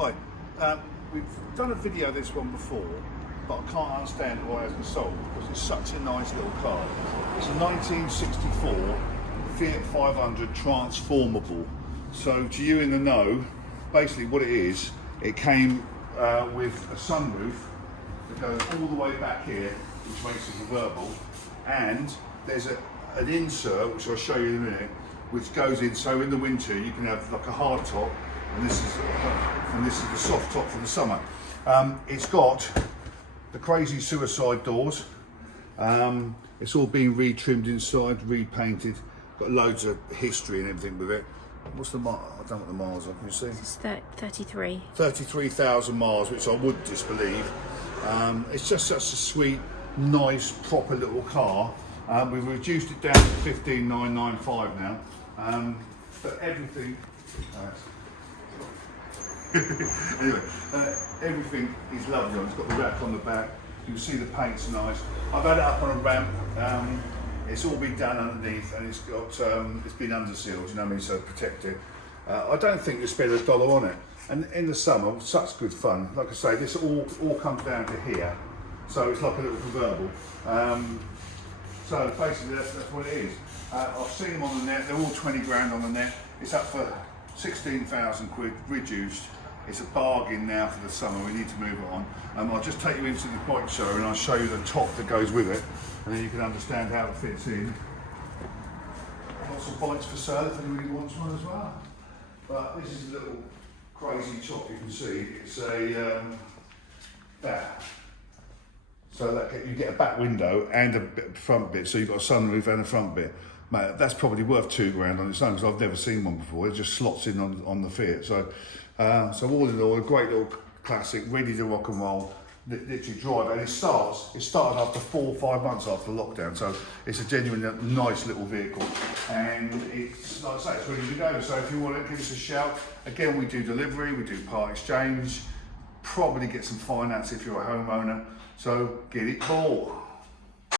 Hi, we've done a video of this one before, but I can't understand why it hasn't sold because it's such a nice little car. It's a 1964 Fiat 500 transformable. So to you in the know, basically what it is, it came with a sunroof that goes all the way back here, which makes it convertible, and there's an insert, which I'll show you in a minute, which goes in, so in the winter you can have like a hard top, and this is the soft top for the summer. It's got the crazy suicide doors. It's all been retrimmed inside, repainted, got loads of history and everything with it. What's the mile? I don't know what the miles are, can you see? It's 33. 33,000 miles, which I would disbelieve. It's just such a sweet, nice, proper little car. We've reduced it down to 15,995 now. But everything, anyway, everything is lovely. It's got the rack on the back. You can see the paint's nice. I've had it up on a ramp. It's all been done underneath, and it's got it's been under sealed. You know what I mean, so protect it. I don't think you spend $1 on it. And in the summer, such good fun. Like I say, this all comes down to here, so it's like a little convertible. So basically, that's what it is. I've seen them on the net. They're all 20 grand on the net. It's up for 16,000 quid reduced. It's a bargain now for the summer. We need to move it on. I'll just take you into the bike show and I'll show you the top that goes with it, and then you can understand how it fits in. Lots of bikes for sale if anybody wants one as well. But this is a little crazy top. You can see it's a that. So that you get a back window and a front bit, so you've got a sunroof and a front bit. Mate, that's probably worth £2 grand on its own, because I've never seen one before. It just slots in on the Fiat. So all in all, a great little classic, ready to rock and roll, literally drive. And it started after 4 or 5 months after lockdown. So it's a genuinely nice little vehicle. And it's, like I say, it's ready to go. So if you want to give us a shout, again, we do delivery, we do part exchange, probably get some finance if you're a homeowner. So get it bought.